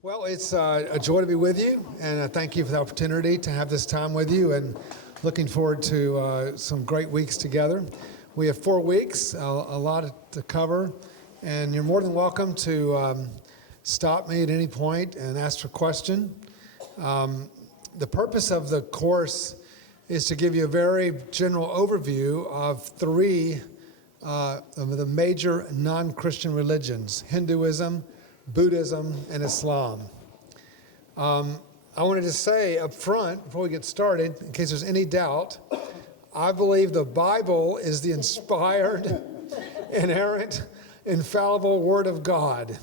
Well, it's a joy to be with you, and thank you for the opportunity to have this time with you, and looking forward to some great weeks together. We have 4 weeks, a lot to cover, and you're more than welcome to stop me at any point and ask a question. The purpose of the course is to give you a very general overview of 3 of the major non-Christian religions: Hinduism, Buddhism, and Islam. I wanted to say up front, before we get started, in case there's any doubt, I believe the Bible is the inspired, inerrant, infallible Word of God.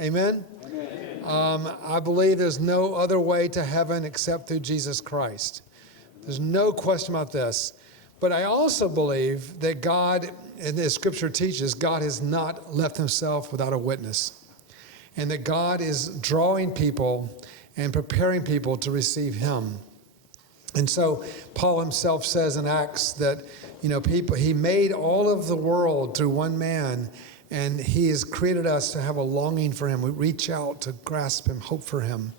Amen? Amen. I believe there's no other way to heaven except through Jesus Christ. There's no question about this. But I also believe that God, and as Scripture teaches, God has not left himself without a witness. And that God is drawing people and preparing people to receive him. And so Paul himself says in Acts that, he made all of the world through one man, and he has created us to have a longing for him. We reach out to grasp him, hope for him.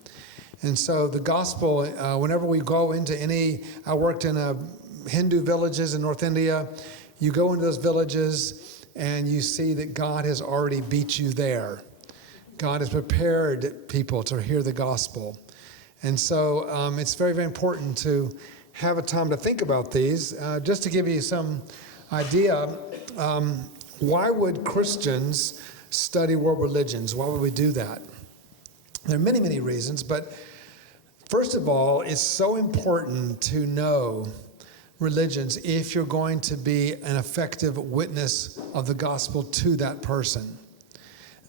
And so the gospel, whenever we go into I worked in Hindu villages in North India. You go into those villages and you see that God has already beat you there. God has prepared people to hear the gospel. And so it's very, very important to have a time to think about these. Just to give you some idea, why would Christians study world religions? Why would we do that? There are many, many reasons, but first of all, it's so important to know religions if you're going to be an effective witness of the gospel to that person.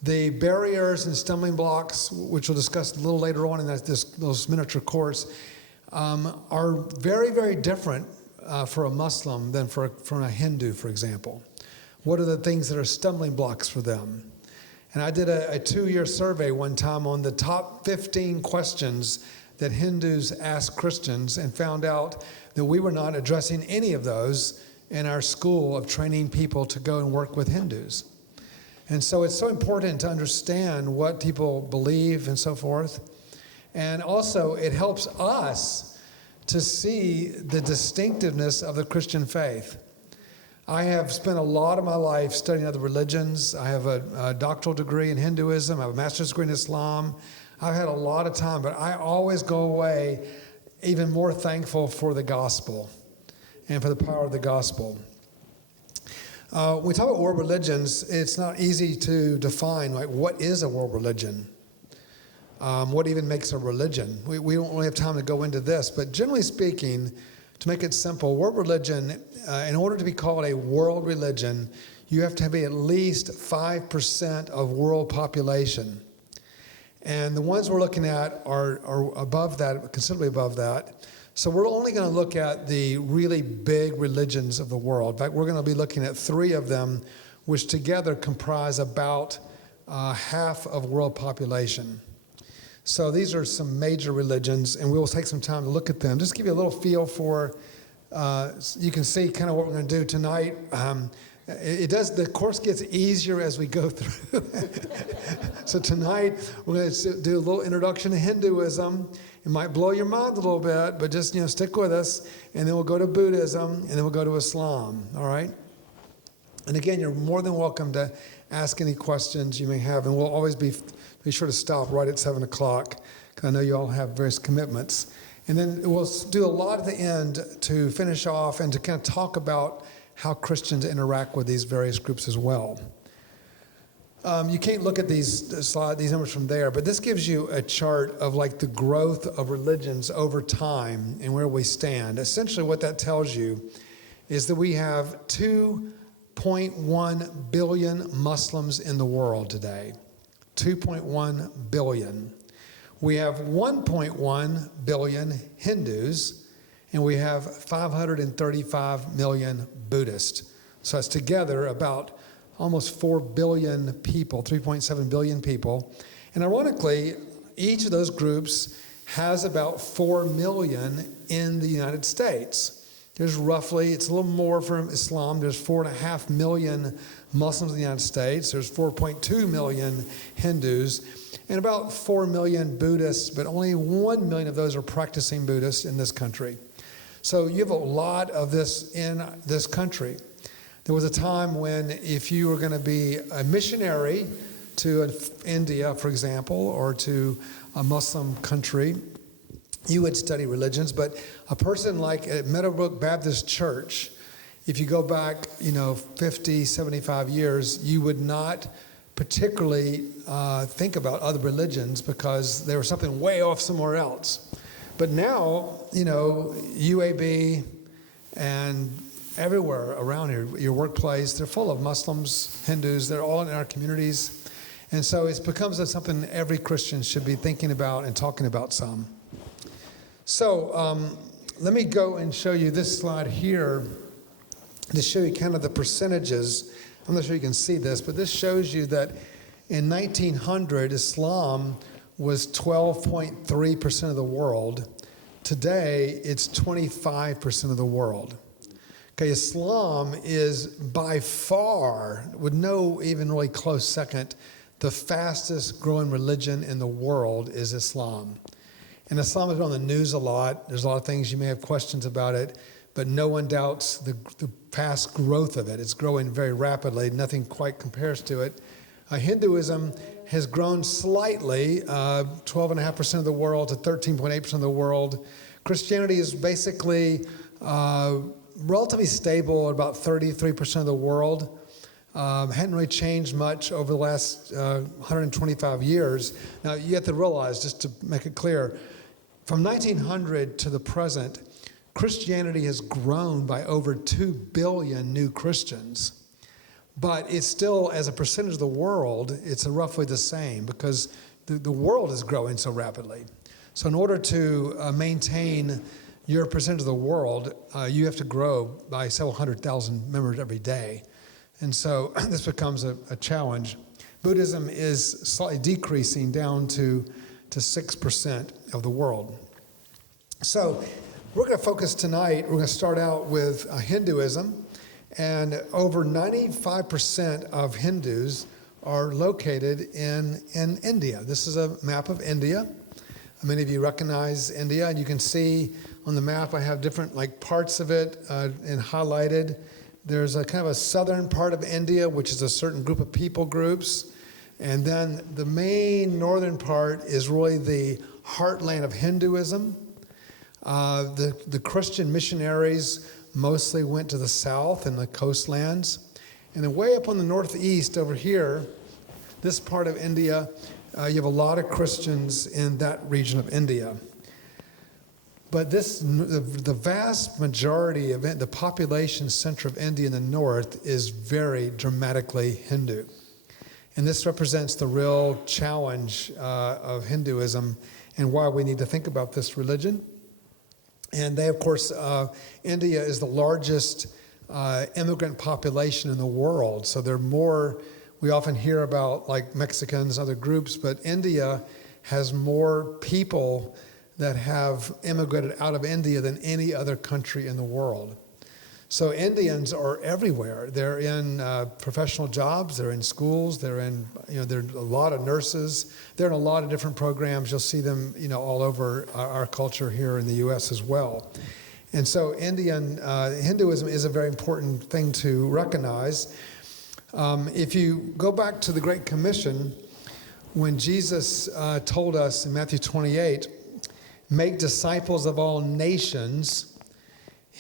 The barriers and stumbling blocks, which we'll discuss a little later on in those miniature course, are very, very different for a Muslim than for a Hindu, for example. What are the things that are stumbling blocks for them? And I did a 2-year survey one time on the top 15 questions that Hindus ask Christians, and found out that we were not addressing any of those in our school of training people to go and work with Hindus. And so it's so important to understand what people believe and so forth. And also it helps us to see the distinctiveness of the Christian faith. I have spent a lot of my life studying other religions. I have a doctoral degree in Hinduism. I have a master's degree in Islam. I've had a lot of time, but I always go away even more thankful for the gospel and for the power of the gospel. When we talk about world religions, it's not easy to define, like, what is a world religion? What even makes a religion? We don't really have time to go into this, but generally speaking, to make it simple, world religion, in order to be called a world religion, you have to be at least 5% of world population. And the ones we're looking at are above that, considerably above that. So we're only going to look at the really big religions of the world. In fact, we're going to be looking at 3 of them, which together comprise about half of world population. So these are some major religions, and we will take some time to look at them. Just to give you a little feel for, you can see kind of what we're going to do tonight. The course gets easier as we go through. So tonight, we're going to do a little introduction to Hinduism. It might blow your mind a little bit, but just, stick with us. And then we'll go to Buddhism, and then we'll go to Islam, all right? And again, you're more than welcome to ask any questions you may have, and we'll always be sure to stop right at 7 o'clock, because I know you all have various commitments. And then we'll do a lot at the end to finish off and to kind of talk about how Christians interact with these various groups as well. You can't look at these numbers from there, but this gives you a chart of like the growth of religions over time and where we stand. Essentially what that tells you is that we have 2.1 billion Muslims in the world today. 2.1 billion. We have 1.1 billion Hindus, and we have 535 million Buddhists. So that's together about almost 4 billion people, 3.7 billion people. And ironically, each of those groups has about 4 million in the United States. There's roughly, it's a little more from Islam, there's 4.5 million Muslims in the United States. There's 4.2 million Hindus. and about 4 million Buddhists, but only 1 million of those are practicing Buddhists in this country. So you have a lot of this in this country. There was a time when if you were going to be a missionary to India, for example, or to a Muslim country, you would study religions. But a person like at Meadowbrook Baptist Church, if you go back, 50, 75 years, you would not particularly think about other religions because there was something way off somewhere else. But now, UAB and everywhere around here, your workplace, they're full of Muslims, Hindus, they're all in our communities. And so it becomes something every Christian should be thinking about and talking about some. So let me go and show you this slide here to show you kind of the percentages. I'm not sure you can see this, but this shows you that in 1900, Islam was 12.3% of the world. Today, it's 25% of the world. Okay, Islam is by far, with no even really close second, the fastest growing religion in the world is Islam. And Islam has been on the news a lot. There's a lot of things you may have questions about it, but no one doubts the fast growth of it. It's growing very rapidly. Nothing quite compares to it. Hinduism has grown slightly, 12.5% of the world to 13.8% of the world. Christianity is basically relatively stable at about 33% of the world. Hadn't really changed much over the last 125 years. Now, you have to realize, just to make it clear, from 1900 to the present, Christianity has grown by over 2 billion new Christians. But it's still, as a percentage of the world, it's roughly the same because the world is growing so rapidly. So in order to maintain your percentage of the world, you have to grow by several 100,000 members every day. And so this becomes a challenge. Buddhism is slightly decreasing down to 6% of the world. So we're going to focus tonight, we're going to start out with Hinduism. And over 95% of Hindus are located in India. This is a map of India. Many of you recognize India, and you can see on the map I have different parts of it and highlighted. There's a kind of a southern part of India, which is a certain group of people groups. And then the main northern part is really the heartland of Hinduism. The Christian missionaries mostly went to the south and the coastlands. And then way up on the northeast over here, this part of India, you have a lot of Christians in that region of India. But the vast majority of the population center of India in the north is very dramatically Hindu. And this represents the real challenge of Hinduism and why we need to think about this religion. And they, of course, India is the largest immigrant population in the world. So they're more, we often hear about Mexicans, other groups, but India has more people that have immigrated out of India than any other country in the world. So Indians are everywhere. They're in professional jobs, they're in schools, they're in, there are a lot of nurses. They're in a lot of different programs. You'll see them, all over our culture here in the U.S. as well. And so Hinduism is a very important thing to recognize. If you go back to the Great Commission, when Jesus told us in Matthew 28, make disciples of all nations,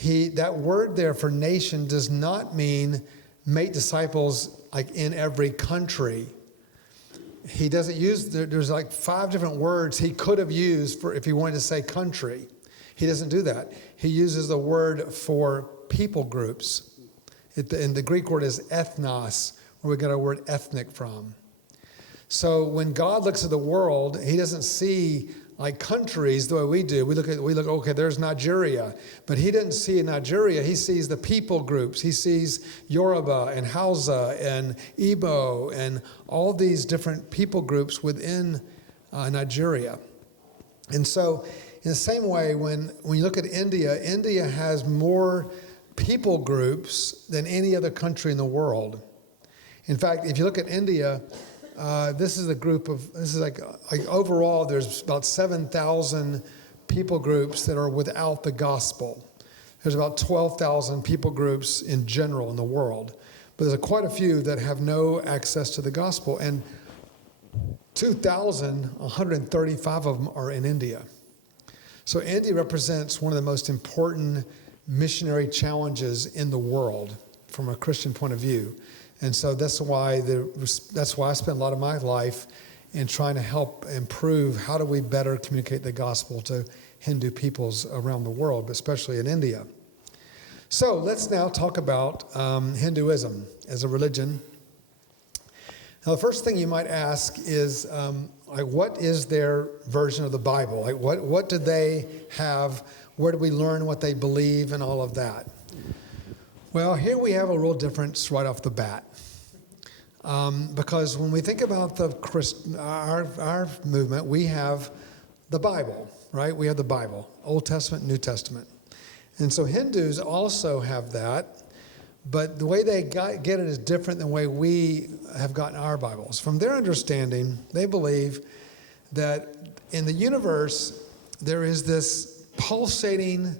that word there for nation does not mean make disciples in every country. He doesn't use, there's 5 different words he could have used for if he wanted to say country. He doesn't do that. He uses the word for people groups. And the Greek word is ethnos, where we get our word ethnic from. So when God looks at the world, he doesn't see countries the way we do. We look, okay, there's Nigeria. But he didn't see Nigeria. He sees the people groups. He sees Yoruba and Hausa and Igbo and all these different people groups within Nigeria. And so in the same way, when you look at India, India has more people groups than any other country in the world. In fact, if you look at India, This is a group of, this is like overall, there's about 7,000 people groups that are without the gospel. There's about 12,000 people groups in general in the world. But there's quite a few that have no access to the gospel. And 2,135 of them are in India. So India represents one of the most important missionary challenges in the world from a Christian point of view. And so that's why I spend a lot of my life in trying to help improve how do we better communicate the gospel to Hindu peoples around the world, but especially in India. So let's now talk about Hinduism as a religion. Now, the first thing you might ask is, what is their version of the Bible? Like, what do they have? Where do we learn what they believe and all of that? Well, here we have a real difference right off the bat. Because when we think about our movement, we have the Bible, right? We have the Bible, Old Testament, New Testament. And so Hindus also have that. But the way they get it is different than the way we have gotten our Bibles. From their understanding, they believe that in the universe, there is this pulsating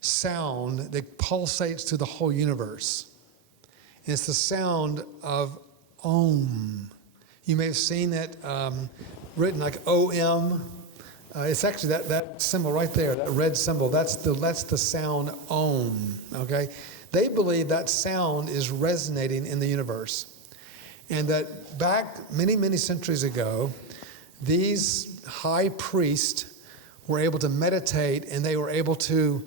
sound that pulsates through the whole universe. And it's the sound of Om. You may have seen it written like O-M. It's actually that symbol right there, that red symbol. That's the sound Om, okay? They believe that sound is resonating in the universe. And that back many, many centuries ago, these high priests were able to meditate and they were able to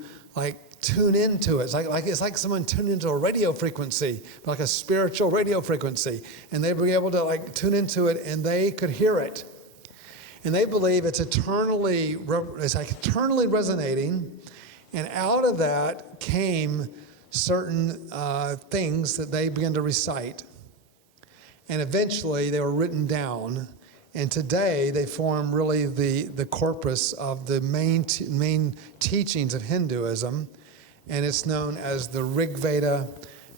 tune into it. It's like someone tuned into a radio frequency, like a spiritual radio frequency. And they were able to tune into it and they could hear it. And they believe it's eternally resonating. And out of that came certain things that they began to recite. And eventually they were written down. And today they form really the corpus of the main teachings of Hinduism. And it's known as the Rig Veda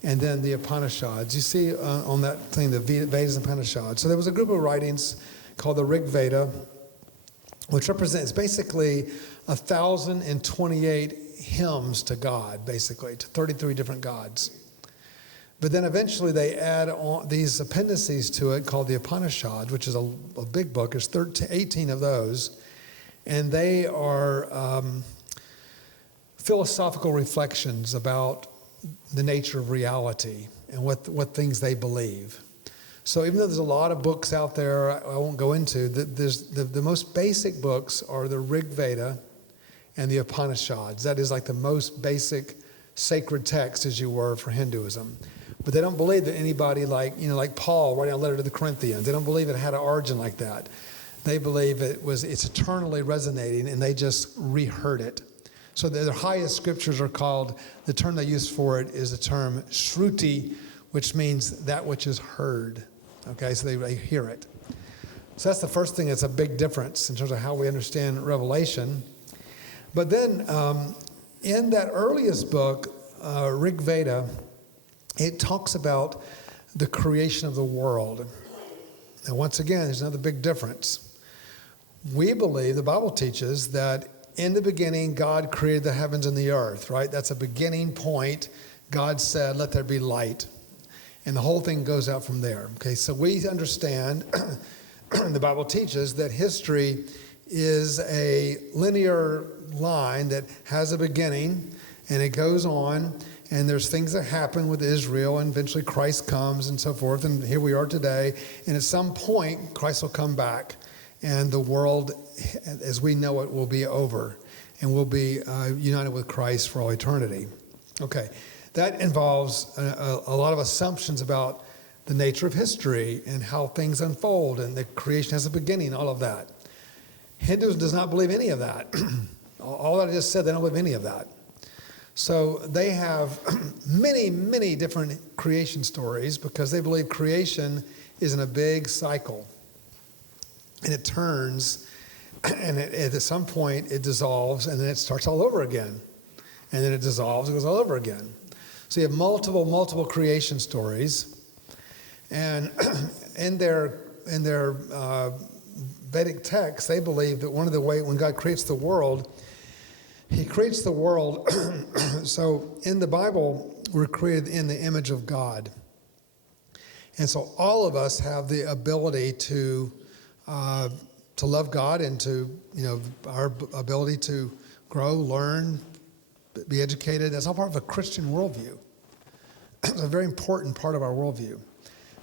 and then the Upanishads. You see on that thing, the Vedas and Upanishads. So there was a group of writings called the Rig Veda, which represents basically 1,028 hymns to God, basically, to 33 different gods. But then eventually they add on these appendices to it called the Upanishads, which is a big book. There's 18 of those. And they are philosophical reflections about the nature of reality and what things they believe. So even though there's a lot of books out there I won't go into, the most basic books are the Rig Veda and the Upanishads. That is like the most basic sacred text, as you were, for Hinduism. But they don't believe that anybody like Paul writing a letter to the Corinthians, they don't believe it had an origin like that. They believe it's eternally resonating and they just reheard it. So their highest scriptures are called, the term they use for it is the term Shruti, which means that which is heard. Okay, so they hear it. So that's the first thing that's a big difference in terms of how we understand Revelation. But then in that earliest book, Rig Veda, it talks about the creation of the world. And once again, there's another big difference. We believe, the Bible teaches, that in the beginning, God created the heavens and the earth, right? That's a beginning point. God said, let there be light. And the whole thing goes out from there. Okay, so we understand, the Bible teaches, that history is a linear line that has a beginning and it goes on, and there's things that happen with Israel, and eventually Christ comes and so forth, and here we are today. And at some point, Christ will come back, and the world, as we know it, will be over, and we'll be united with Christ for all eternity. Okay, that involves a lot of assumptions about the nature of history and how things unfold, and that creation has a beginning, all of that. Hinduism does not believe any of that. All that I just said, they don't believe any of that. So they have many, many different creation stories because they believe creation is in a big cycle. And it turns, and at some point it dissolves, and then it starts all over again. And then it dissolves, it goes all over again. So you have multiple creation stories. And in their Vedic texts, they believe that one of the ways when God creates the world, He creates the world. So in the Bible, we're created in the image of God. And so all of us have the ability to love God and to, our ability to grow, learn, be educated. That's all part of a Christian worldview. It's a very important part of our worldview.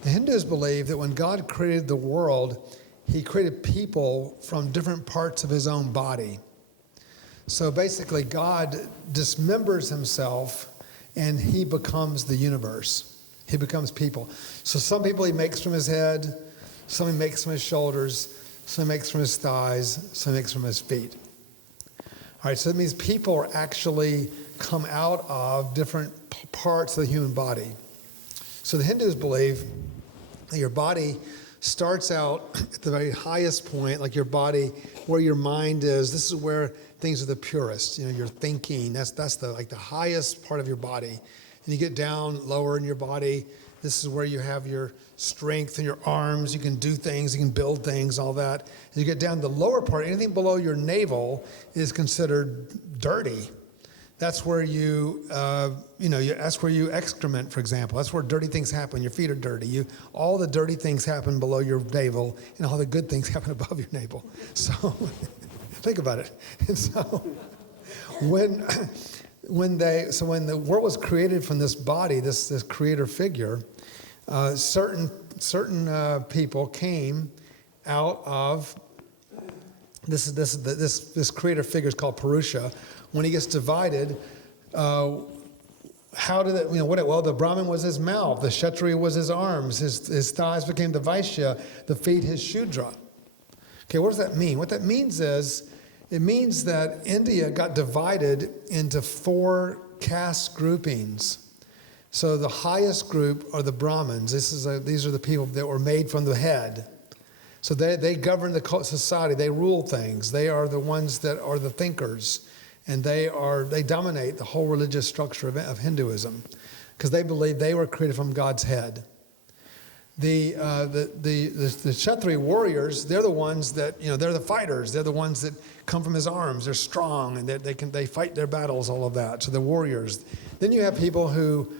The Hindus believe that when God created the world, He created people from different parts of His own body. So basically, God dismembers Himself and He becomes the universe. He becomes people. So some people He makes from His head, some He makes from His shoulders, some He makes from His thighs, some He makes from His feet. All right, so that means people are actually come out of different parts of the human body. So the Hindus believe that your body starts out at the very highest point, like your body, where your mind is. This is where things are the purest. Your thinking, that's the highest part of your body. And you get down lower in your body. This is where you have your strength in your arms. You can do things, you can build things, all that. And you get down to the lower part, anything below your navel is considered dirty. That's where that's where you excrement, for example. That's where dirty things happen. Your feet are dirty. All the dirty things happen below your navel, and all the good things happen above your navel. So think about it. And so when the world was created from this body, this creator figure, certain people came out of this creator figure is called Purusha. When he gets divided, how did it? Well, the Brahmin was his mouth, the Kshatriya was his arms, his thighs became the Vaishya, the feet his Shudra. Okay, what does that mean? What that means is, it means that India got divided into 4 caste groupings. So the highest group are the Brahmins. These are the people that were made from the head. So they govern the society. They rule things. They are the ones that are the thinkers. And they dominate the whole religious structure of Hinduism because they believe they were created from God's head. The Kshatriya warriors, they're the ones that, they're the fighters. They're the ones that come from his arms. They're strong and they fight their battles, all of that. So the warriors. Then you have people who,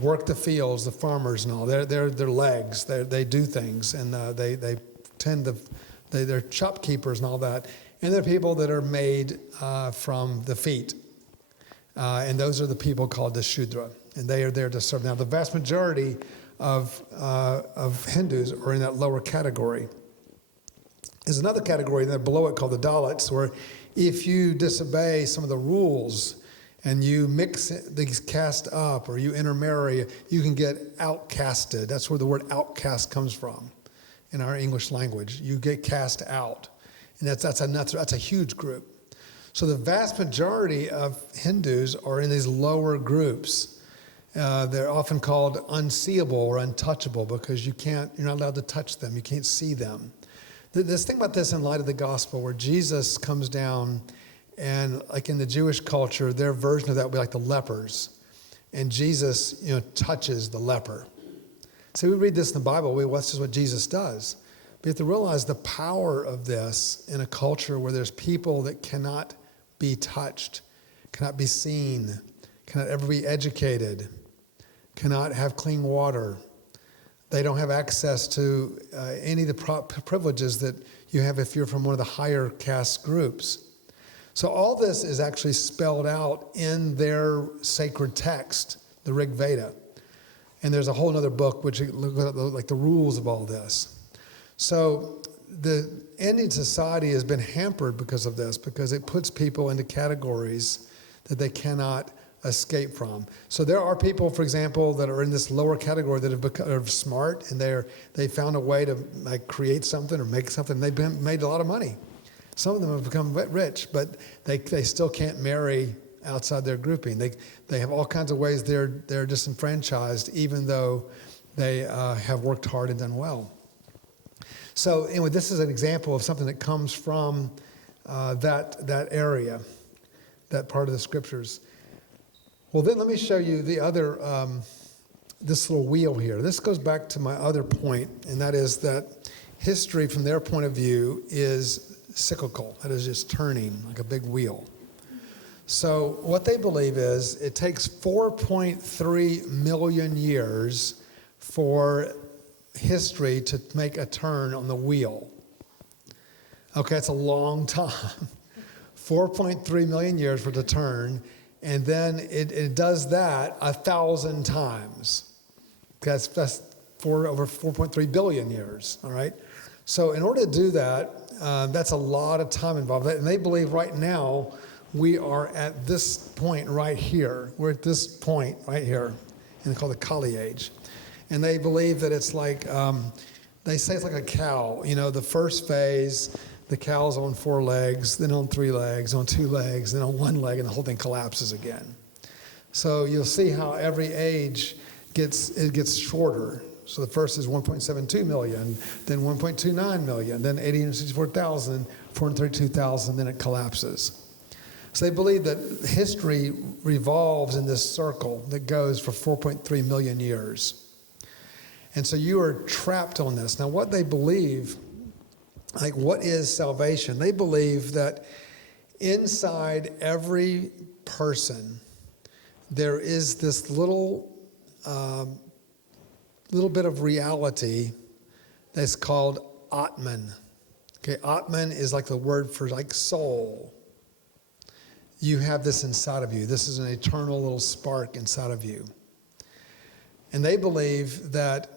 work the fields, the farmers and all. They're legs. They do things and they're shopkeepers and all that. And there are people that are made from the feet. And those are the people called the Shudra. And they are there to serve. Now, the vast majority of Hindus are in that lower category. There's another category there below it called the Dalits, where if you disobey some of the rules and you mix these caste up or you intermarry, you can get outcasted. That's where the word outcast comes from in our English language. You get cast out. And that's a huge group. So the vast majority of Hindus are in these lower groups. They're often called unseeable or untouchable because you're not allowed to touch them. You can't see them. This thing about this in light of the gospel, where Jesus comes down, and like in the Jewish culture, their version of that would be like the lepers, and Jesus, touches the leper. So we read this in the Bible. This is what Jesus does. But you have to realize the power of this in a culture where there's people that cannot be touched, cannot be seen, cannot ever be educated, cannot have clean water. They don't have access to any of the privileges that you have if you're from one of the higher caste groups. So all this is actually spelled out in their sacred text, the Rig Veda. And there's a whole other book which looks at like the rules of all this. So the Indian society has been hampered because of this, because it puts people into categories that they cannot escape from. So there are people, for example, that are in this lower category that are smart and they found a way to create something or make something. They've made a lot of money. Some of them have become rich, but they still can't marry outside their grouping. They have all kinds of ways they're disenfranchised, even though they have worked hard and done well. So anyway, this is an example of something that comes from that area, that part of the scriptures. Well, then let me show you the other this little wheel here. This goes back to my other point, and that is that history, from their point of view, is cyclical. It is just turning like a big wheel. So what they believe is it takes 4.3 million years for history to make a turn on the wheel. Okay, it's a long time. 4.3 million years for it to turn, and then it does that 1,000 times. That's over 4.3 billion years, all right? So in order to do that, that's a lot of time involved. And they believe right now we are at this point right here. We're at this point right here, and they call it the Kali age. And they believe that it's like, they say it's like a cow. You know, the first phase, the cow's on 4 legs, then on 3 legs, on 2 legs, then on 1 leg, and the whole thing collapses again. So you'll see how every age gets shorter. So the first is 1.72 million, then 1.29 million, then 864,000, 432,000, then it collapses. So they believe that history revolves in this circle that goes for 4.3 million years. And so you are trapped on this. Now what they believe, like what is salvation? They believe that inside every person there is this little bit of reality that's called Atman. Okay, Atman is like the word for like soul. You have this inside of you. This is an eternal little spark inside of you. And they believe that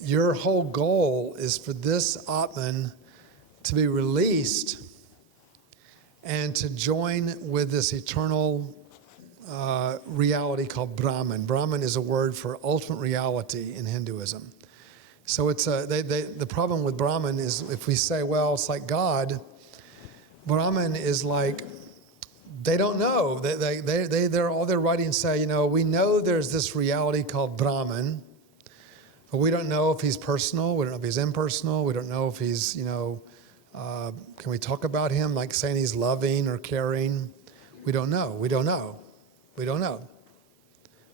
your whole goal is for this Atman to be released and to join with this eternal reality called Brahman. Brahman is a word for ultimate reality in Hinduism. So it's the problem with Brahman is if we say, well, it's like God, Brahman is like, they don't know. They're all they're writing say, you know, we know there's this reality called Brahman, but we don't know if he's personal. We don't know if he's impersonal. We don't know if he's, you know, can we talk about him like saying he's loving or caring? We don't know. We don't know. We don't know.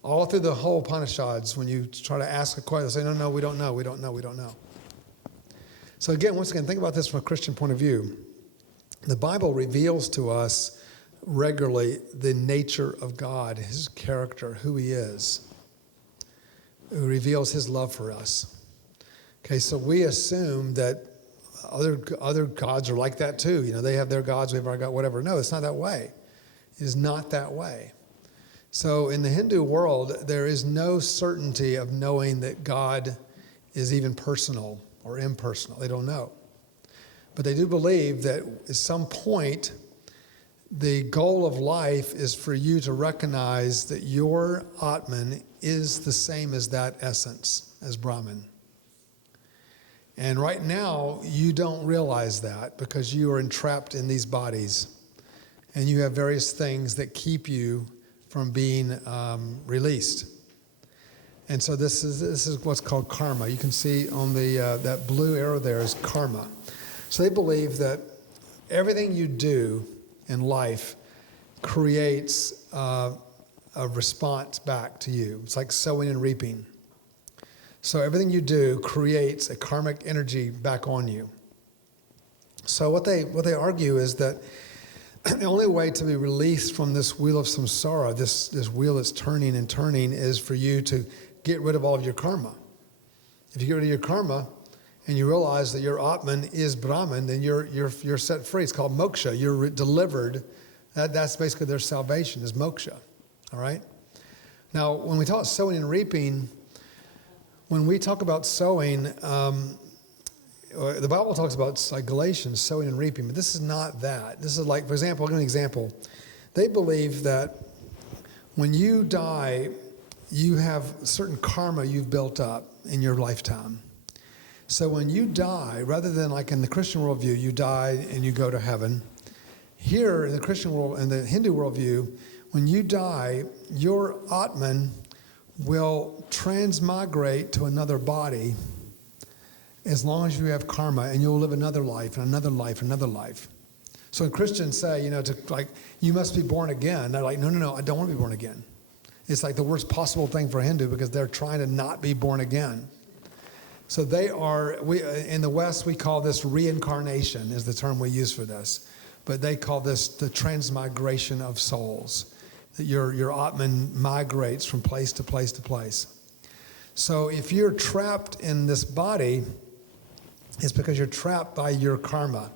All through the whole Upanishads, when you try to ask a question, they say, no, we don't know, we don't know, we don't know. So again, once again, think about this from a Christian point of view. The Bible reveals to us regularly the nature of God, his character, who he is. It reveals his love for us. Okay, so we assume that other gods are like that too. You know, they have their gods, we have our God, whatever. No, it's not that way. It is not that way. So in the Hindu world, there is no certainty of knowing that God is even personal or impersonal. They don't know. But they do believe that at some point, the goal of life is for you to recognize that your Atman is the same as that essence, as Brahman. And right now, you don't realize that because you are entrapped in these bodies. And you have various things that keep you from being released. And so this is what's called karma. You can see on the that blue arrow there is karma. So they believe that everything you do in life creates a response back to you. It's like sowing and reaping. So everything you do creates a karmic energy back on you. So what they argue is that the only way to be released from this wheel of samsara, this wheel that's turning and turning, is for you to get rid of all of your karma. If you get rid of your karma and you realize that your Atman is Brahman, then you're set free. It's called moksha. You're delivered. That's basically their salvation, is moksha. All right? Now, when we talk sowing and reaping, when we talk about sowing, the Bible talks about, like Galatians, sowing and reaping, but this is not that. This is like, for example, I'll give you an example. They believe that when you die, you have certain karma you've built up in your lifetime. So when you die, rather than like in the Christian worldview, you die and you go to heaven, here in the Christian world, in the Hindu worldview, when you die, your Atman will transmigrate to another body as long as you have karma, and you'll live another life and another life and another life. So when Christians say, you know, you must be born again, they're like, no, I don't want to be born again. It's like the worst possible thing for a Hindu because they're trying to not be born again. So in the West, we call this reincarnation is the term we use for this. But they call this the transmigration of souls. That your Atman migrates from place to place to place. So if you're trapped in this body, it's because you're trapped by your karma.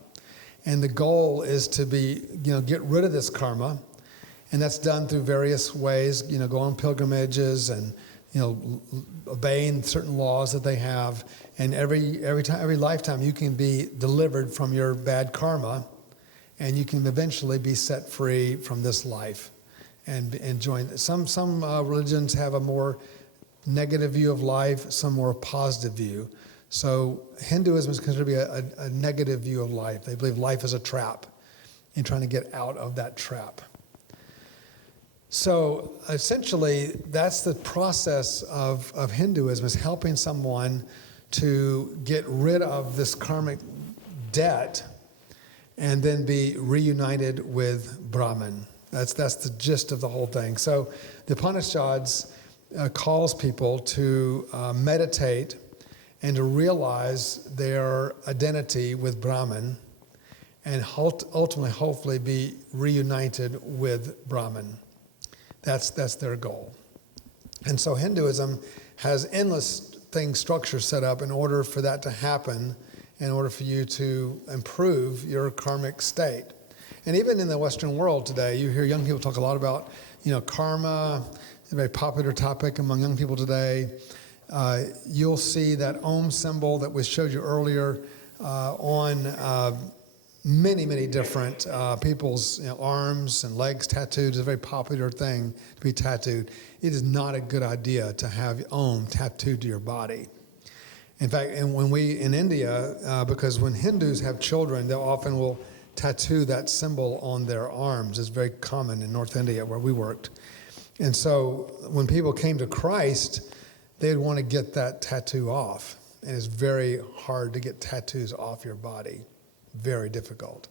And the goal is to get rid of this karma. And that's done through various ways, go on pilgrimages and, obeying certain laws that they have. And every lifetime you can be delivered from your bad karma, and you can eventually be set free from this life and join. Some religions have a more negative view of life, some more positive view. So Hinduism is considered to be a negative view of life. They believe life is a trap and trying to get out of that trap. So essentially, that's the process of Hinduism, is helping someone to get rid of this karmic debt and then be reunited with Brahman. That's the gist of the whole thing. So the Upanishads calls people to meditate and to realize their identity with Brahman and ultimately, hopefully, be reunited with Brahman. That's their goal. And so Hinduism has endless structures set up in order for that to happen, in order for you to improve your karmic state. And even in the Western world today, you hear young people talk a lot about, karma, a very popular topic among young people today. You'll see that Om symbol that we showed you earlier on many, many different people's arms and legs tattooed. It's a very popular thing to be tattooed. It is not a good idea to have Om tattooed to your body. In fact, and when in India, because when Hindus have children, they often will tattoo that symbol on their arms. It's very common in North India where we worked. And so when people came to Christ, they'd want to get that tattoo off. And it's very hard to get tattoos off your body. Very difficult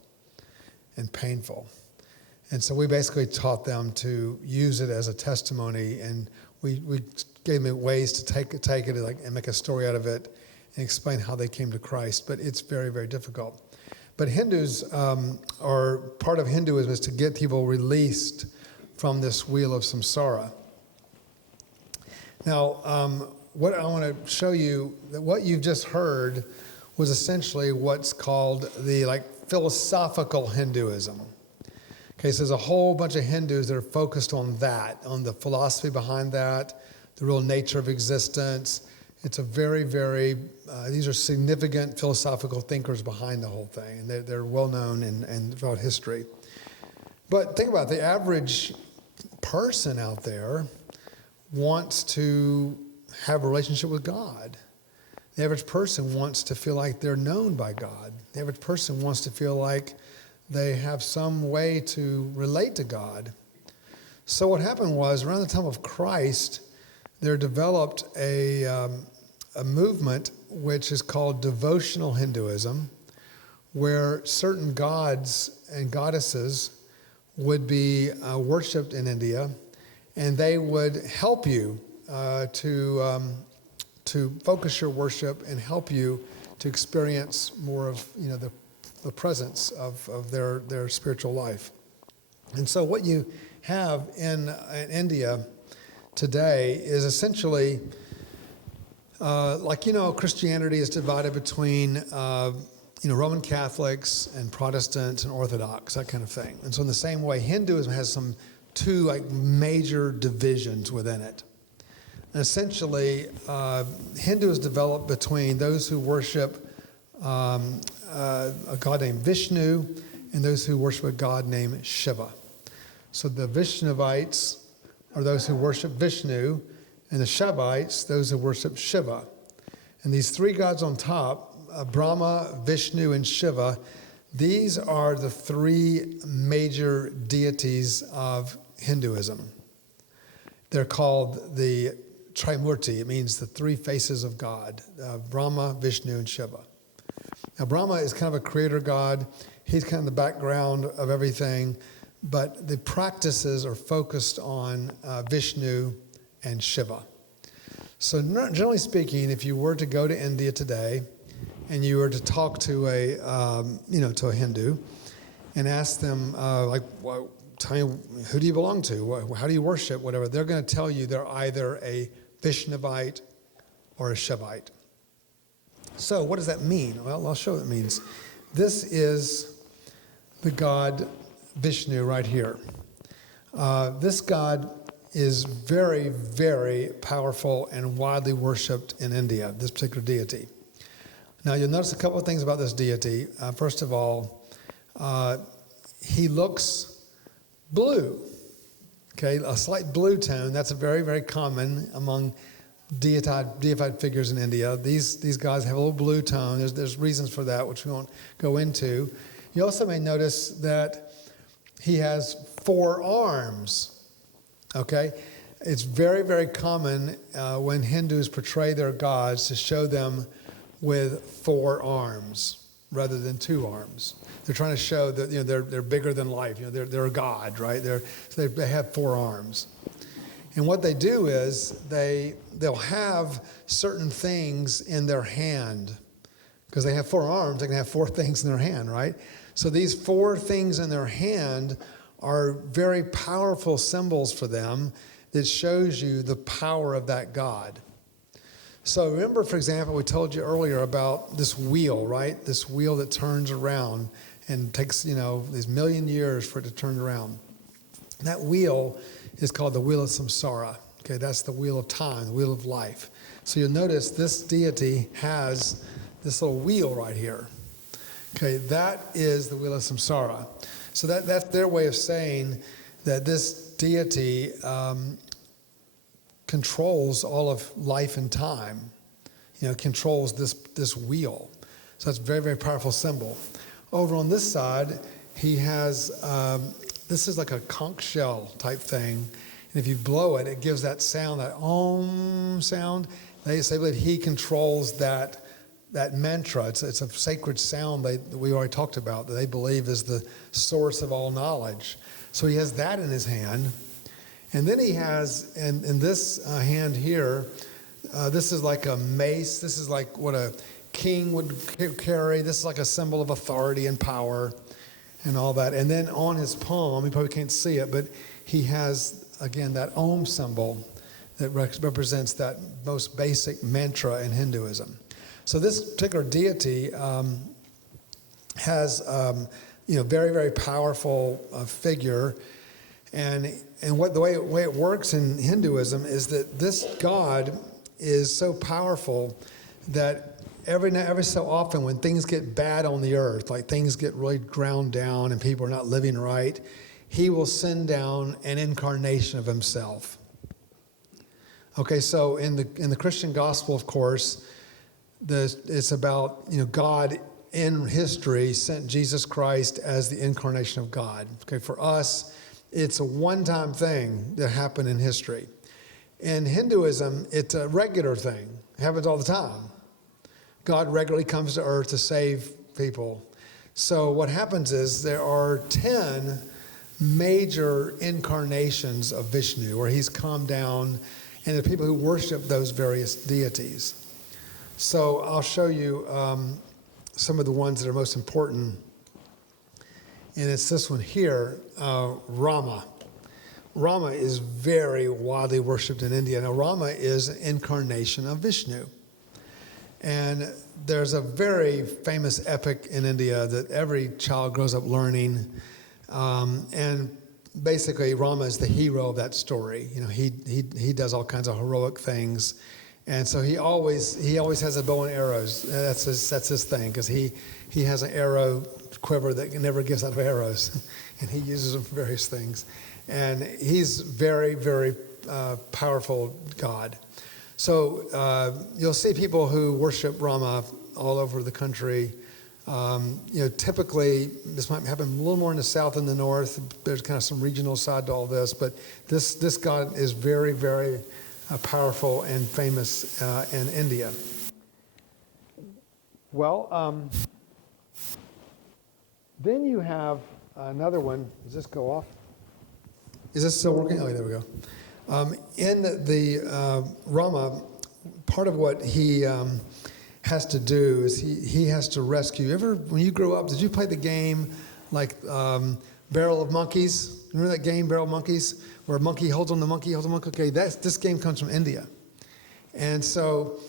and painful. And so we basically taught them to use it as a testimony, and we gave them ways to take it and make a story out of it and explain how they came to Christ. But it's very, very difficult. But Hindus are part of Hinduism is to get people released from this wheel of samsara. Now, what I want to show you, that what you've just heard was essentially what's called the philosophical Hinduism. Okay, so there's a whole bunch of Hindus that are focused on that, on the philosophy behind that, the real nature of existence. It's a very, very, these are significant philosophical thinkers behind the whole thing, and they're well known and throughout history. But think about it, the average person out there wants to have a relationship with God. The average person wants to feel like they're known by God. The average person wants to feel like they have some way to relate to God. So what happened was, around the time of Christ, there developed a movement which is called devotional Hinduism, where certain gods and goddesses would be worshipped in India, and they would help you to focus your worship and help you to experience more of the presence of their spiritual life. And so what you have in India today is essentially Christianity is divided between Roman Catholics and Protestants and Orthodox, that kind of thing. And so in the same way, Hinduism has two major divisions within it. And essentially, Hindu is developed between those who worship a god named Vishnu and those who worship a god named Shiva. So the Vaishnavites are those who worship Vishnu, and the Shaivites, those who worship Shiva. And these three gods on top, Brahma, Vishnu, and Shiva, these are the three major deities of Hinduism. They're called the Trimurti. It means the three faces of God, Brahma, Vishnu, and Shiva. Now, Brahma is kind of a creator god. He's kind of the background of everything. but the practices are focused on Vishnu and Shiva. So generally speaking, if you were to go to India today and you were to talk to to a Hindu and ask them, well, tell me, who do you belong to? How do you worship? Whatever. They're going to tell you they're either a Vishnavite or a Shivite. So what does that mean? Well, I'll show you what it means. This is the god Vishnu right here. This god is very, very powerful and widely worshipped in India, this particular deity. Now, you'll notice a couple of things about this deity. First of all, he looks blue. Okay, a slight blue tone. That's a very, very common among deified figures in India. These guys have a little blue tone. There's reasons for that, which we won't go into. You also may notice that he has 4 arms. Okay, it's very, very common when Hindus portray their gods to show them with 4 arms rather than 2 arms. They're trying to show that they're bigger than life. They're a god, right? So they have 4 arms, and what they do is they'll have certain things in their hand because they have 4 arms. They can have 4 things in their hand, right? So these 4 things in their hand are very powerful symbols for them that shows you the power of that God. So remember, for example, we told you earlier about this wheel, right? This wheel that turns around and takes, these million years for it to turn around. That wheel is called the wheel of samsara. Okay, that's the wheel of time, the wheel of life. So you'll notice this deity has this little wheel right here. Okay, that is the wheel of samsara. So that's their way of saying that this deity controls all of life and time. Controls this wheel. So that's a very, very powerful symbol. Over on this side, he has, this is like a conch shell type thing. And if you blow it, it gives that sound, that om sound. They say that he controls that mantra. It's a sacred sound that we already talked about that they believe is the source of all knowledge. So he has that in his hand. And then he has, in this hand here, this is like a mace. This is like what a king would carry. This is like a symbol of authority and power and all that. And then on his palm, you probably can't see it, but he has, again, that Om symbol that represents that most basic mantra in Hinduism. So this particular deity has, very, very powerful figure. And the way it works in Hinduism is that this God is so powerful that every so often when things get bad on the earth, like things get really ground down and people are not living right, he will send down an incarnation of himself. Okay, so in the Christian gospel, of course, it's about, God in history sent Jesus Christ as the incarnation of God. Okay, for us, it's a one-time thing that happened in history. In Hinduism, it's a regular thing. It happens all the time. God regularly comes to earth to save people. So what happens is there are 10 major incarnations of Vishnu where he's come down, and the people who worship those various deities. So I'll show you some of the ones that are most important. And it's this one here, Rama. Rama is very widely worshipped in India. Now, Rama is an incarnation of Vishnu. And there's a very famous epic in India that every child grows up learning. And basically, Rama is the hero of that story. He does all kinds of heroic things. And so he always has a bow and arrows. That's his thing, because he has an arrow quiver that never gives out of arrows, and he uses them for various things. And he's very, very powerful God. So you'll see people who worship Rama all over the country. Typically this might happen a little more in the south than the north. There's kind of some regional side to all this, but this God is very, very powerful and famous in India. Well, then you have another one. Does this go off? Is this still working? Oh, there we go. In the Rama, part of what he has to do is he has to rescue. When you grew up, did you play the game like Barrel of Monkeys? Remember that game, Barrel of Monkeys, where a monkey holds on the monkey, holds on the monkey? Okay, this game comes from India. And so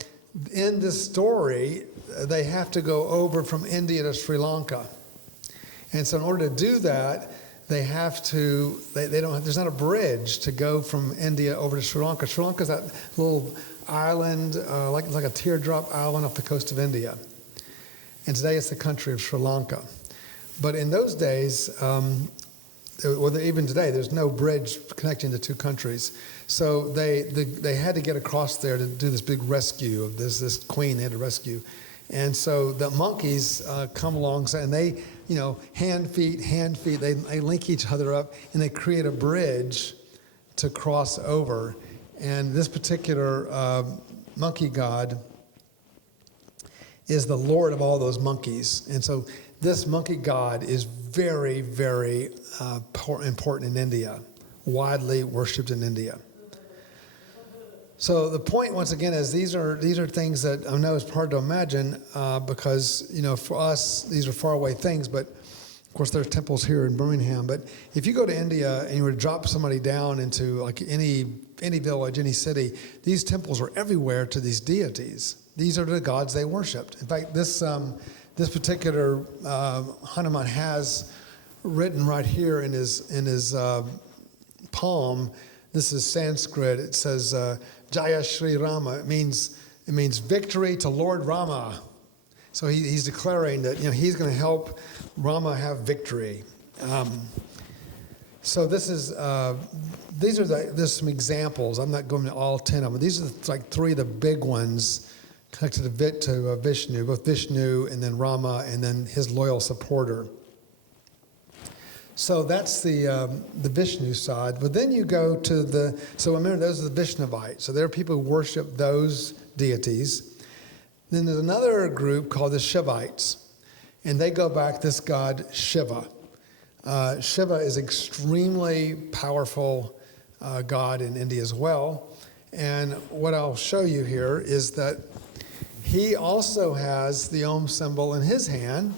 in this story, they have to go over from India to Sri Lanka. And so in order to do that, they have to, there's not a bridge to go from India over to Sri Lanka. Sri Lanka is that little island, like a teardrop island off the coast of India. And today it's the country of Sri Lanka. But in those days, even today, there's no bridge connecting the two countries. So they had to get across there to do this big rescue of this queen they had to rescue. And so the monkeys come along and they, hand, feet, they link each other up and they create a bridge to cross over. And this particular monkey god is the lord of all those monkeys. And so this monkey god is very, very important in India, widely worshipped in India. So the point, once again, is these are things that I know is hard to imagine because, for us, these are faraway things. But, of course, there are temples here in Birmingham. But if you go to India and you were to drop somebody down into, like, any village, any city, these temples are everywhere to these deities. These are the gods they worshipped. In fact, this particular Hanuman has written right here in his palm. This is Sanskrit. It says Jaya Shri Rama. It means victory to Lord Rama. So he's declaring that he's going to help Rama have victory. So there's some examples. I'm not going to all 10 of them. These are like three of the big ones connected to Vishnu, both Vishnu and then Rama and then his loyal supporter. So that's the Vishnu side. But then you go to so remember, those are the Vaishnavites. So there are people who worship those deities. Then there's another group called the Shivites. And they go back to this god Shiva. Shiva is extremely powerful god in India as well. And what I'll show you here is that he also has the Om symbol in his hand.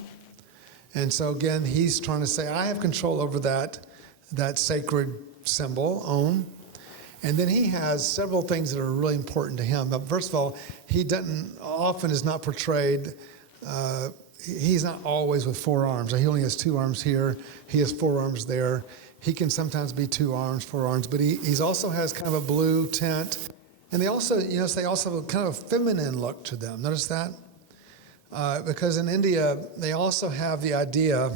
And so again, he's trying to say, I have control over that sacred symbol, Om. And then he has several things that are really important to him. But first of all, he often is not portrayed, he's not always with 4 arms. He only has 2 arms here. He has 4 arms there. He can sometimes be 2 arms, 4 arms, but he also has kind of a blue tint. And they also, they also have a kind of a feminine look to them. Notice that? Because in India, they also have the idea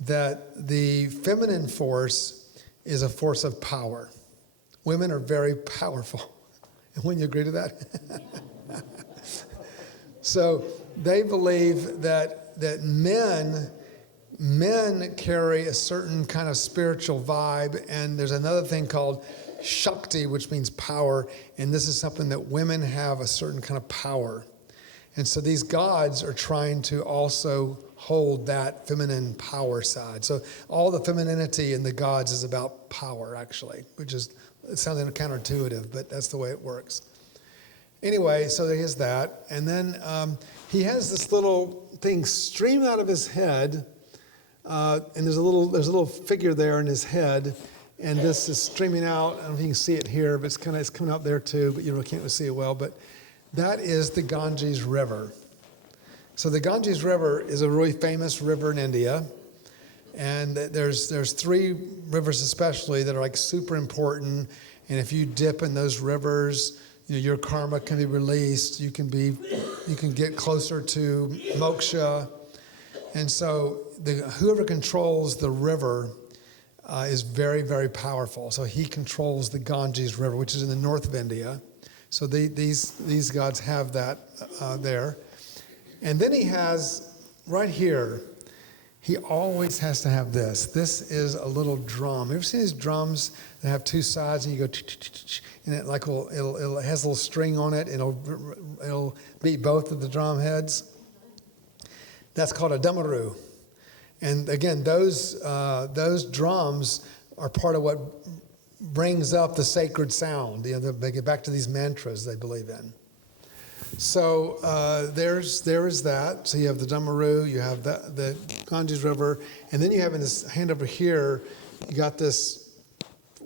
that the feminine force is a force of power. Women are very powerful. And wouldn't you agree to that? So they believe that men carry a certain kind of spiritual vibe, and there's another thing called Shakti, which means power, and this is something that women have a certain kind of power. And so these gods are trying to also hold that feminine power side. So all the femininity in the gods is about power, actually, it sounds counterintuitive, but that's the way it works. Anyway, so there is that. And then he has this little thing stream out of his head, and there's a little figure there in his head, and this is streaming out. I don't know if you can see it here, but it's coming out there too, but you can't really see it well. But that is the Ganges River. So the Ganges River is a really famous river in India. And there's 3 rivers especially that are like super important. And if you dip in those rivers, your karma can be released. You can get closer to moksha. And so whoever controls the river is very, very powerful. So he controls the Ganges River, which is in the north of India. So these gods have that there. And then he has, right here, he always has to have this. This is a little drum. You ever seen these drums that have 2 sides and you go, and it has a little string on it, and it'll beat both of the drum heads? That's called a damaru. And again, those drums are part of what brings up the sacred sound. They get back to these mantras they believe in. So there is that. So you have the Damaru, you have the Ganges River, and then you have in this hand over here, you got this.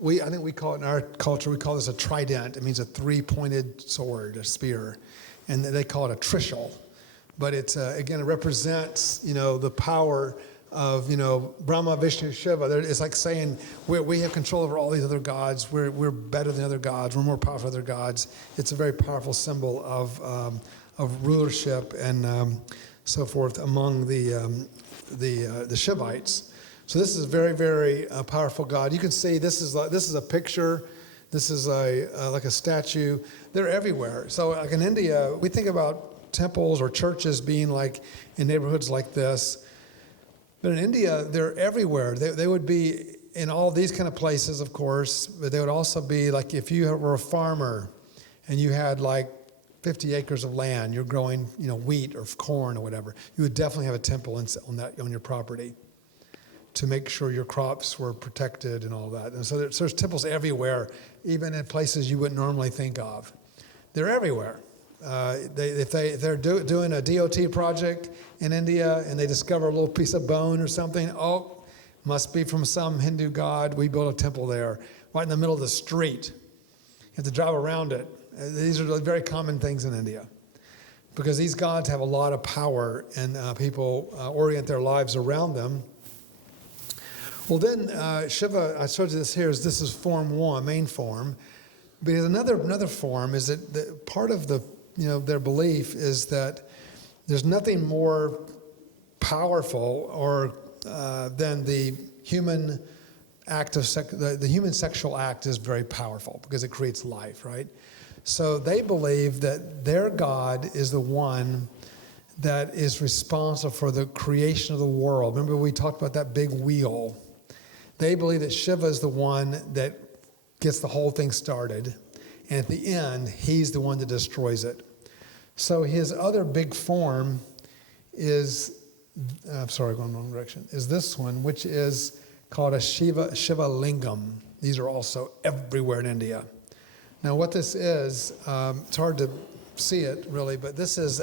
I think we call it in our culture, we call this a trident. It means a three-pointed sword, a spear, and they call it a trishul. But it's again, it represents the power of Brahma, Vishnu, Shiva. It's like saying we have control over all these other gods. We're better than other gods. We're more powerful than other gods. It's a very powerful symbol of rulership and so forth among the Shivites. So this is a very, very powerful God. You can see this is a picture. This is like a statue. They're everywhere. So like in India, we think about temples or churches being like in neighborhoods like this. But in India, they're everywhere. They would be in all these kind of places, of course, but they would also be like if you were a farmer and you had like 50 acres of land, you're growing wheat or corn or whatever, you would definitely have a temple on your property to make sure your crops were protected and all that. And so there's temples everywhere, even in places you wouldn't normally think of. They're everywhere. If they're doing a DOT project in India and they discover a little piece of bone or something, must be from some Hindu god. We built a temple there, right in the middle of the street. You have to drive around it. These are very common things in India because these gods have a lot of power and people orient their lives around them. Well, then Shiva, I showed you this here, this is form one, main form. Because another form is that part of their belief is that there's nothing more powerful or than the human act of the human sexual act is very powerful because it creates life, right? So they believe that their God is the one that is responsible for the creation of the world. Remember we talked about that big wheel. They believe that Shiva is the one that gets the whole thing started, and at the end, he's the one that destroys it. So his other big form is, going the wrong direction, is this one, which is called a Shiva Lingam. These are also everywhere in India. Now what this is, it's hard to see it really, but this is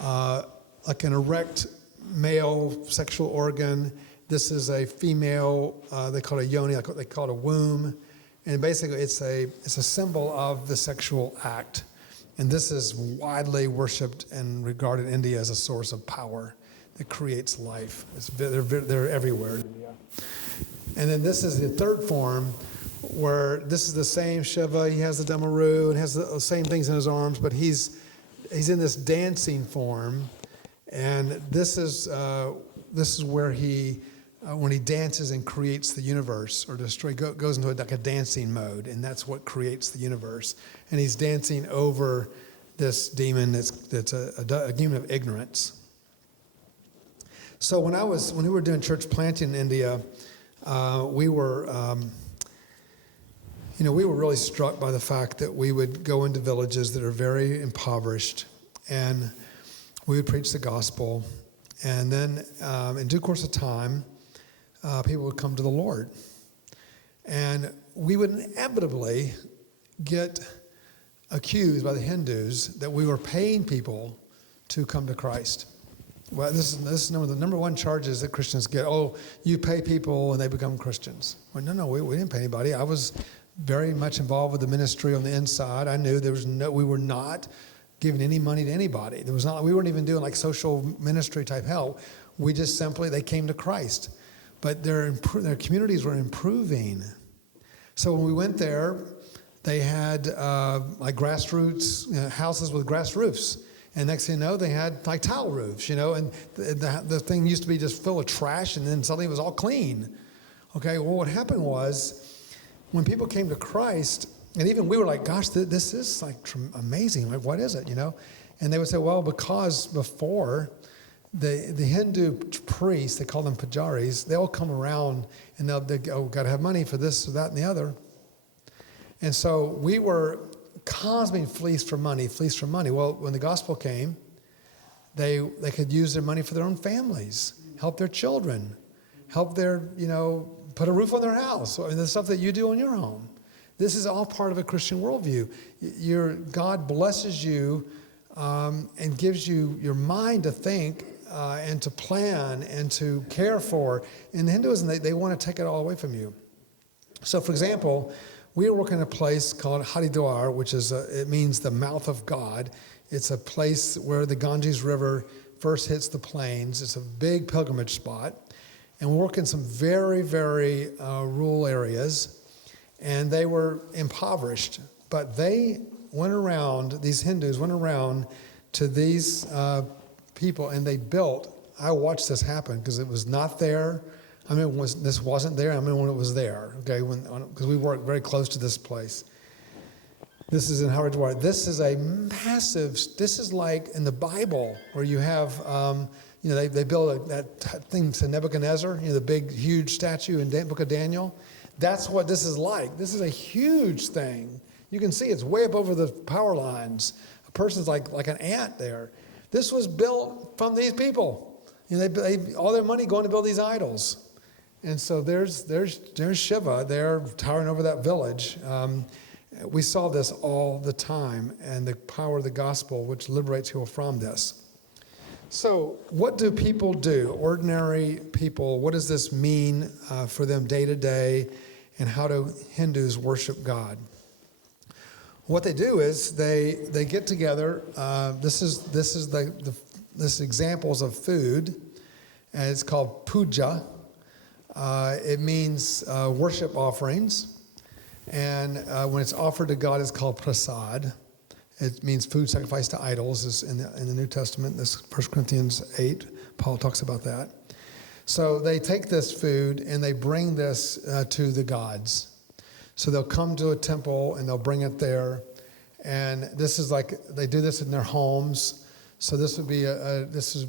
like an erect male sexual organ. This is a female, they call it a yoni, they call it a womb. And basically it's a symbol of the sexual act. And this is widely worshipped and regarded in India as a source of power that creates life. They're everywhere in India. And then this is the third form where this is the same Shiva. He has the Damaru and has the same things in his arms, but he's in this dancing form. And this is where he, when he dances and creates the universe or goes into like a dancing mode, and that's what creates the universe. And he's dancing over this demon that's a demon of ignorance. So when we were doing church planting in India, we were really struck by the fact that we would go into villages that are very impoverished, and we would preach the gospel, and then in due course of time, people would come to the Lord. And we would inevitably get accused by the Hindus that we were paying people to come to Christ. Well, this is the number one charges that Christians get. Oh, you pay people and they become Christians. Well, no, we didn't pay anybody. I was very much involved with the ministry on the inside. I knew we were not giving any money to anybody. We weren't even doing like social ministry type help. We just they came to Christ. But their communities were improving. So when we went there, they had like grassroots houses with grass roofs. And next thing you know, they had like tile roofs, and the thing used to be just full of trash, and then suddenly it was all clean. Okay, well, what happened was when people came to Christ, and even we were like, gosh, this is like amazing. Like, what is it, And they would say, well, because before, the Hindu priests, they call them pujaris, they all come around and they go, got to have money for this or that and the other. And so we were constantly fleeced for money. Well, when the gospel came, they could use their money for their own families. help their children, help their, put a roof on their house. I mean, the stuff that you do in your home. This is all part of a Christian worldview. God blesses you and gives you your mind to think and to plan and to care for. In Hinduism, they want to take it all away from you. So, for example, we are working in a place called Haridwar, which is it means the mouth of God. It's a place where the Ganges River first hits the plains. It's a big pilgrimage spot. And we work in some very, very rural areas. And they were impoverished. But they went around, these Hindus went around to these people and they built. I watched this happen because it was not there. I mean, this wasn't there. I mean, when it was there, okay, because we work very close to this place. This is in Haridwar. This is a massive, this is like in the Bible where you have, they build that thing to Nebuchadnezzar, the big, huge statue in the book of Daniel. That's what this is like. This is a huge thing. You can see it's way up over the power lines. A person's like an ant there. This was built from these people. They all their money going to build these idols. And so there's Shiva there towering over that village. We saw this all the time, and the power of the gospel, which liberates people from this. So what do people do? Ordinary people, what does this mean for them day to day, and how do Hindus worship God? What they do is they get together. This is examples of food, and it's called puja. It means worship offerings. And when it's offered to God, it's called prasad. It means food sacrificed to idols. Is in the New Testament. This 1 Corinthians 8, Paul talks about that. So they take this food and they bring this to the gods. So they'll come to a temple and they'll bring it there. And this is like, they do this in their homes. So this would be, there's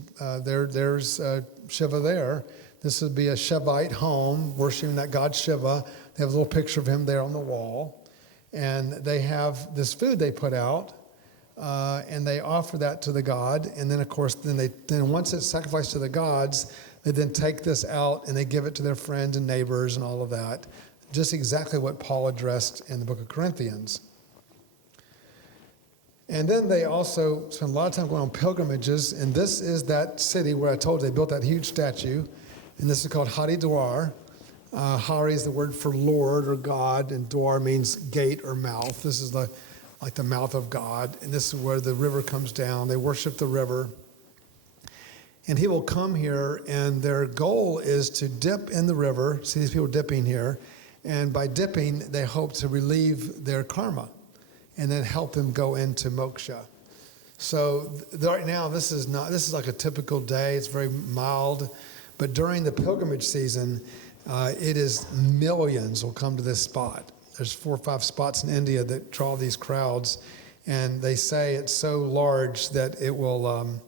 Shiva there. This would be a Shivite home, worshiping that god Shiva. They have a little picture of him there on the wall. And they have this food they put out, and they offer that to the god. And then, of course, then once it's sacrificed to the gods, they then take this out and they give it to their friends and neighbors and all of that. Just exactly what Paul addressed in the book of Corinthians. And then they also spend a lot of time going on pilgrimages. And this is that city where I told you they built that huge statue. And this is called Haridwar. Hari is the word for Lord or God, and Dwar means gate or mouth. This is like the mouth of God. And this is where the river comes down. They worship the river. And he will come here, and their goal is to dip in the river. See these people dipping here. And by dipping, they hope to relieve their karma and then help them go into moksha. So right now, this is like a typical day. It's very mild. But during the pilgrimage season, it is millions will come to this spot. There's 4 or 5 spots in India that draw these crowds. And they say it's so large that it will,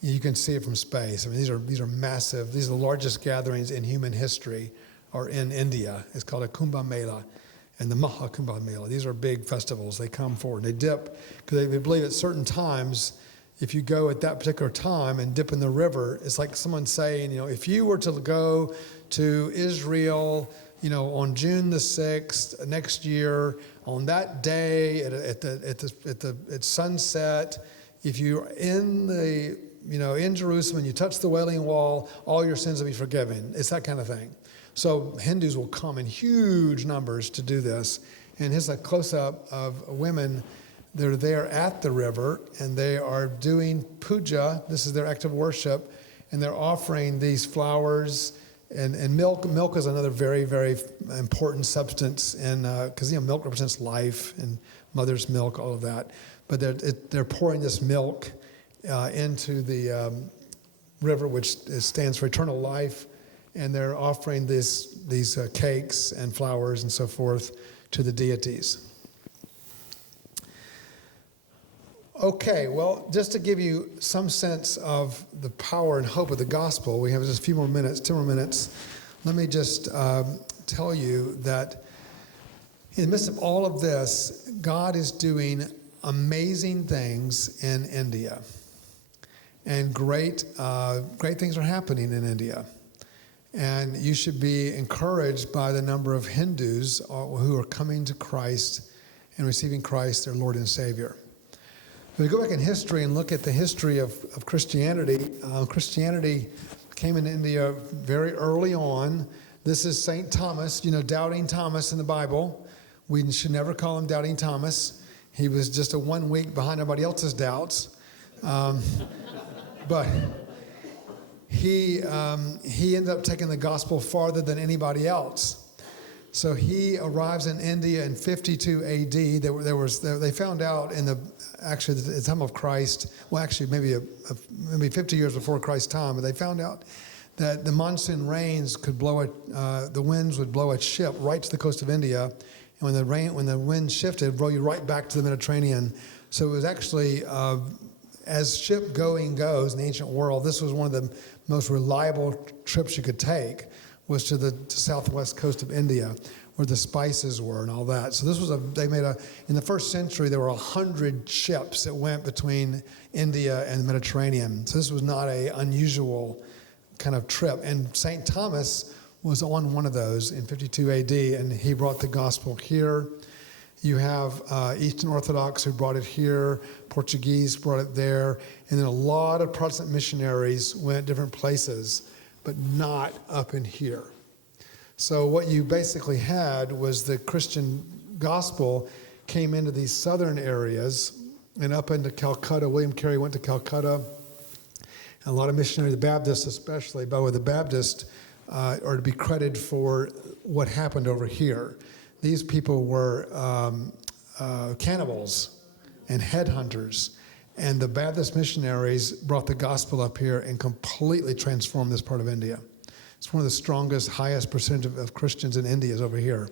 you can see it from space. I mean, these are massive. These are the largest gatherings in human history are in India. It's called a Kumbh Mela and the Maha Kumbh Mela. These are big festivals. They come forward. They dip because they believe at certain times, if you go at that particular time and dip in the river, it's like someone saying, if you were to go to Israel, on June the 6th next year, on that day at sunset, if you're in Jerusalem and you touch the Wailing Wall, all your sins will be forgiven. It's that kind of thing. So Hindus will come in huge numbers to do this. And here's a close-up of women. They're there at the river, and they are doing puja. This is their act of worship, and they're offering these flowers and milk. Milk is another very, very important substance, because milk represents life and mother's milk, all of that. But they're pouring this milk into the river, which stands for eternal life, and they're offering these cakes and flowers and so forth to the deities. Okay, well, just to give you some sense of the power and hope of the gospel, we have just a few more minutes, 2 more minutes. Let me just tell you that in the midst of all of this, God is doing amazing things in India. and great things are happening in India. And you should be encouraged by the number of Hindus who are coming to Christ and receiving Christ, their Lord and Savior. If we go back in history and look at the history of Christianity, Christianity came in India very early on. This is St. Thomas, Doubting Thomas in the Bible. We should never call him Doubting Thomas. He was just 1 week behind everybody else's doubts. But he ended up taking the gospel farther than anybody else. So he arrives in India in 52 A.D. They found out at the time of Christ, well, actually maybe 50 years before Christ's time, but they found out that the monsoon rains could the winds would blow a ship right to the coast of India, and when the wind shifted, blow you right back to the Mediterranean. So it was actually, as ship going goes in the ancient world, this was one of the most reliable trips you could take, was to the southwest coast of India, where the spices were and all that. So this was in the first century, there were 100 ships that went between India and the Mediterranean. So this was not an unusual kind of trip. And St. Thomas was on one of those in 52 AD, and he brought the gospel here. You have Eastern Orthodox who brought it here, Portuguese brought it there, and then a lot of Protestant missionaries went different places, but not up in here. So what you basically had was the Christian gospel came into these southern areas and up into Calcutta. William Carey went to Calcutta. And a lot of missionaries, the Baptists especially, but the Baptists are to be credited for what happened over here. These people were cannibals and headhunters. And the Baptist missionaries brought the gospel up here and completely transformed this part of India. It's one of the strongest, highest percentage of Christians in India is over here.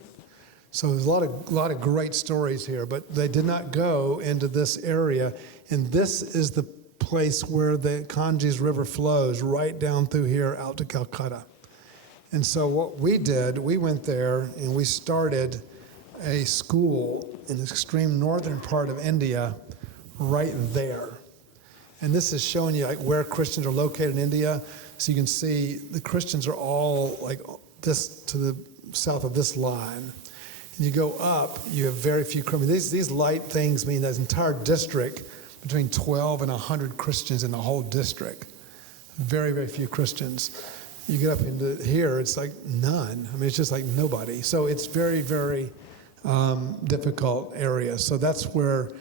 So there's a lot of great stories here, but they did not go into this area. And this is the place where the Ganges River flows right down through here out to Calcutta. And so what we did, we went there and we started a school in the extreme northern part of India right there. And this is showing you where Christians are located in India. So you can see the Christians are all like this to the south of this line. And you go up, you have very few Christians. These light things mean that entire district, between 12 and 100 Christians in the whole district. Very, very few Christians. You get up into here, it's like none. I mean, it's just like nobody. So it's very, very difficult area. So that's where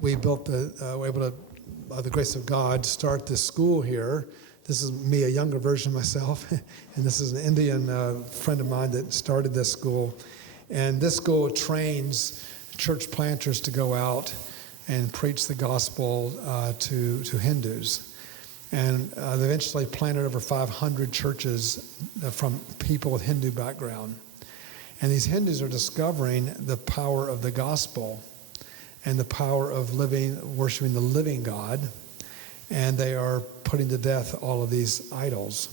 we built we're able to, by the grace of God, start this school here. This is me, a younger version of myself, and this is an Indian friend of mine that started this school. And this school trains church planters to go out and preach the gospel to Hindus. And they eventually planted over 500 churches from people with Hindu background. And these Hindus are discovering the power of the gospel and the power of worshiping the living God. And they are putting to death all of these idols.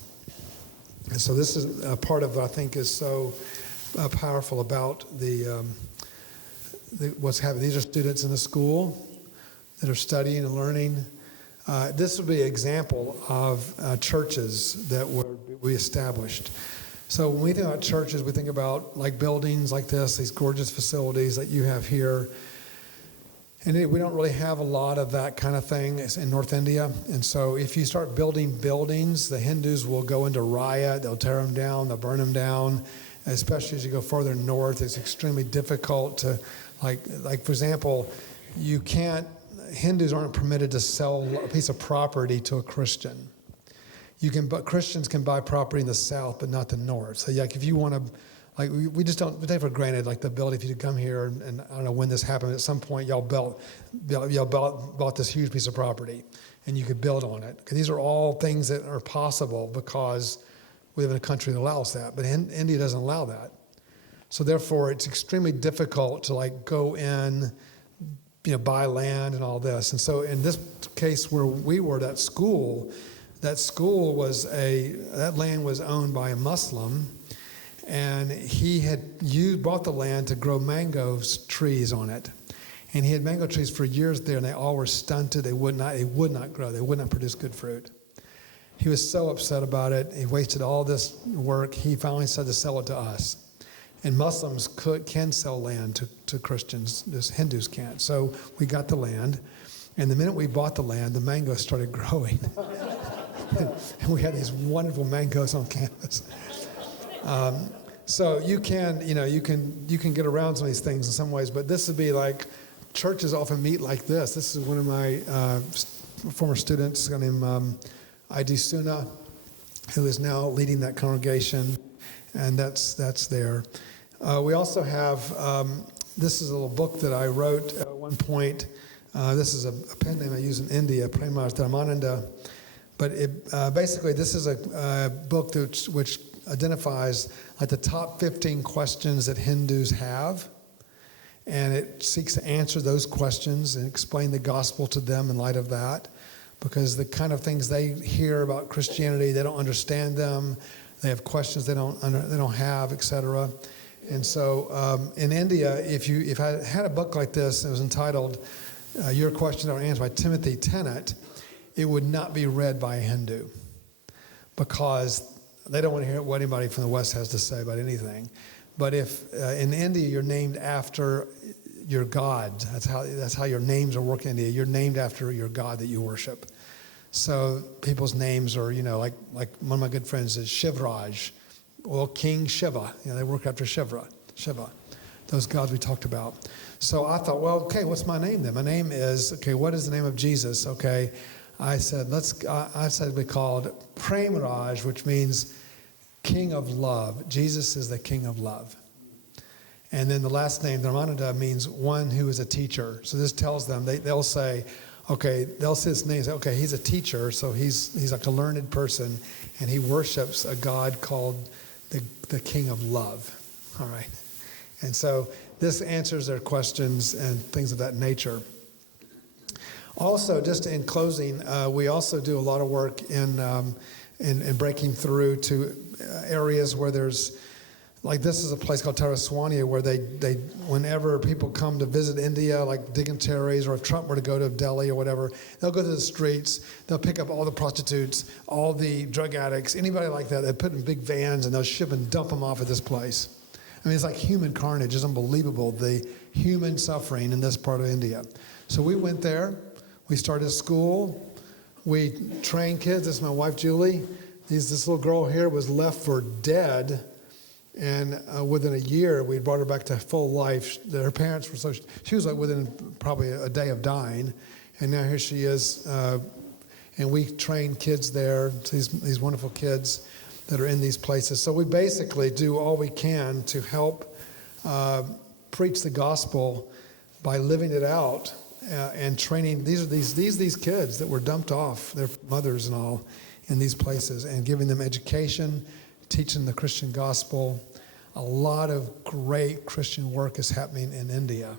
And so this is a part of what I think is so powerful about what's happening. These are students in the school that are studying and learning. This would be an example of churches that we established. So when we think about churches, we think about like buildings like this, these gorgeous facilities that you have here. And we don't really have a lot of that kind of thing in North India. And so if you start building buildings, the Hindus will go into riot. They'll tear them down. They'll burn them down. Especially as you go further north, it's extremely difficult to, like for example, Hindus aren't permitted to sell a piece of property to a Christian. But Christians can buy property in the south, but not the north. So if you want to, we just don't, we take for granted, the ability for you to come here, and I don't know when this happened, at some point y'all bought this huge piece of property, and you could build on it. Because these are all things that are possible because we live in a country that allows that, but India doesn't allow that. So therefore, it's extremely difficult to go in, buy land and all this. And so in this case where we were, that school that land was owned by a Muslim, and he had bought the land to grow mango trees on it. And he had mango trees for years there, and they all were stunted. They would not grow. They would not produce good fruit. He was so upset about it. He wasted all this work. He finally said to sell it to us. And Muslims can sell land to Christians. Just Hindus can't. So we got the land. And the minute we bought the land, the mangoes started growing. And we had these wonderful mangoes on campus. So you can get around some of these things in some ways, but this would be like, churches often meet like this. This is one of my former students, a guy named I.D. Suna, who is now leading that congregation, and that's there. We also have, this is a little book that I wrote at one point. This is a pen name I use in India, Premaj Dharmananda. But basically, this is a book which identifies like the top 15 questions that Hindus have. And it seeks to answer those questions and explain the gospel to them in light of that. Because the kind of things they hear about Christianity, they don't understand them. They have questions they don't have, etc. And so in India, if I had a book like this, it was entitled "Your Question Or Answer" by Timothy Tenet, it would not be read by a Hindu because they don't want to hear what anybody from the West has to say about anything. But if in India you're named after your god, that's how your names are working in India. You're named after your god that you worship. So people's names are, like one of my good friends is Shivraj, or King Shiva. They work after Shiva, those gods we talked about. So I thought, well, okay, what's my name then? My name is, what is the name of Jesus? Okay, I said we called Premaraj, which means King of Love. Jesus is the King of Love. And then the last name, Dharmananda, means one who is a teacher. So this tells them, they'll say his name, say, he's a teacher, so he's like a learned person, and he worships a God called the King of Love. All right. And so this answers their questions and things of that nature. Also, just in closing, we also do a lot of work in breaking through to areas where there's, like this is a place called Taraswania where they whenever people come to visit India, like dignitaries, or if Trump were to go to Delhi or whatever, they'll go to the streets, they'll pick up all the prostitutes, all the drug addicts, anybody like that. They put in big vans and they'll ship and dump them off at this place. I mean, it's like human carnage. It's unbelievable, the human suffering in this part of India. So we went there, we started a school, we trained kids. This is my wife, Julie. This little girl here was left for dead. And within a year, we brought her back to full life. Her parents were she was like within probably a day of dying. And now here she is. And we train kids there, these wonderful kids that are in these places. So we basically do all we can to help preach the gospel by living it out and training. These kids that were dumped off, their mothers and all, in these places, and giving them education, teaching the Christian gospel. A lot of great Christian work is happening in India.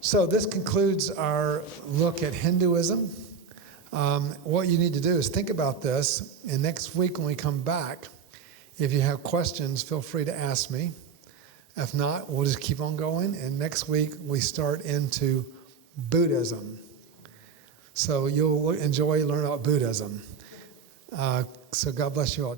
So this concludes our look at Hinduism. What you need to do is think about this, and next week when we come back, if you have questions, feel free to ask me. If not, we'll just keep on going, and next week we start into Buddhism. So you'll enjoy learning about Buddhism. So God bless you all.